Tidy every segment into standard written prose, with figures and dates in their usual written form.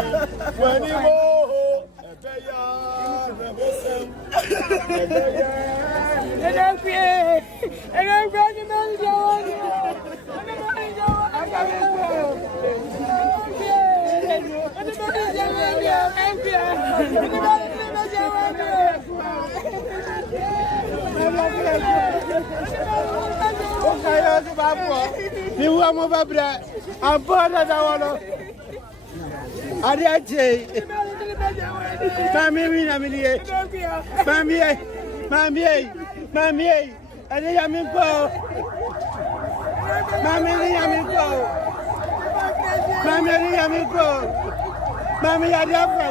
When you go, you are more bread. I'm bored as I want to. Adiache. Mammy, and I am in go. Mammy, I am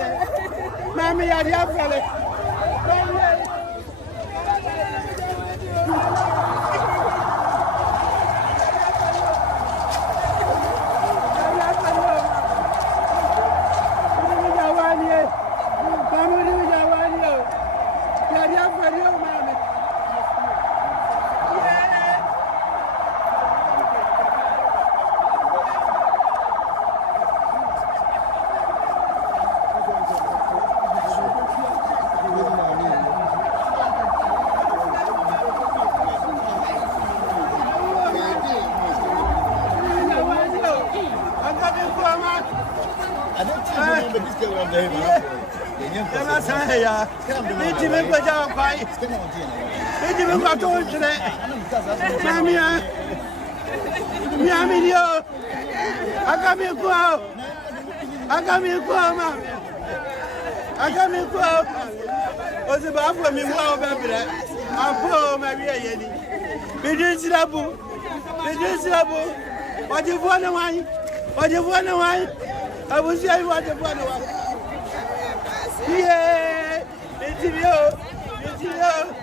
I was saying what the one was. Yeah, it's you.